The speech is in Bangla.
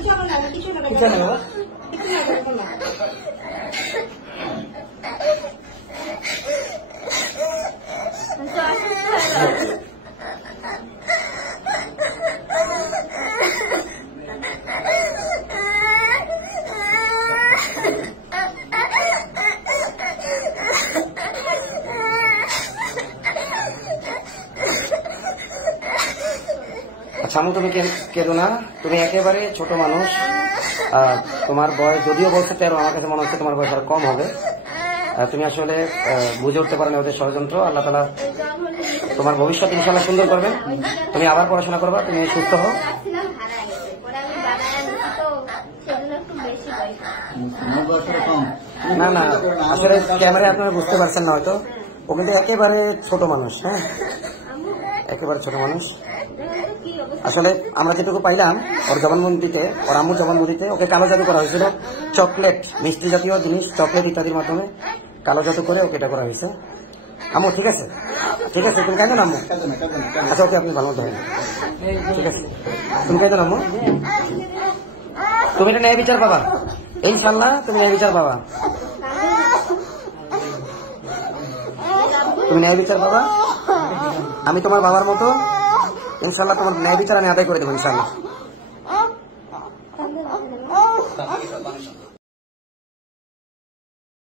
কিছু না বাবা। আচ্ছা আম্মু, তুমি কেঁদো না, তুমি একেবারে ছোট মানুষ। তোমার বয়স যদিও বলছে 13, আমার কাছে মনে হচ্ছে তোমার বয়স আর কম হবে। তুমি আসলে বুঝে উঠতে পারো না ওদের ষড়যন্ত্র। আল্লাহ তাআলা তোমার ভবিষ্যৎ ইনশাআল্লাহ সুন্দর করবেন। তুমি আবার পড়াশোনা করবা, তুমি সুস্থ হও। না না, আসলে ক্যামেরায় আপনারা বুঝতে পারছেন না হয়তো, ও কিন্তু একেবারে ছোট মানুষ। হ্যাঁ, একেবারে ছোট মানুষ। আসলে আমরা যেটুকু পাইলাম ওর জবানবন্দিতে, ওর আম্মুর জবানবন্দিতে ওকে কালো জাদু করা হয়েছিল। চকলেট, মিষ্টি জাতীয় জিনিস, চকলেট ইত্যাদির মাধ্যমে কালো জাদু করে ওকে এটা করা হয়েছে। আম্মু ঠিক আছে, ঠিক আছে, তুমি কেন আম্মু? আচ্ছা ওকে, আপনি ভালো মতো হবেন, ঠিক আছে। তুমি কেন আম্মু? তুমি এটা ন্যায় বিচার পাবা ইনশাআল্লাহ, তুমি ন্যায় বিচার পাবা, তুমি ন্যায় বিচার পাবা। আমি তোমার বাবার মতো ইনশাআল্লাহ তোমার ন্যায় বিচার আমি আদায় করে দেবো ইনশাআল্লাহ।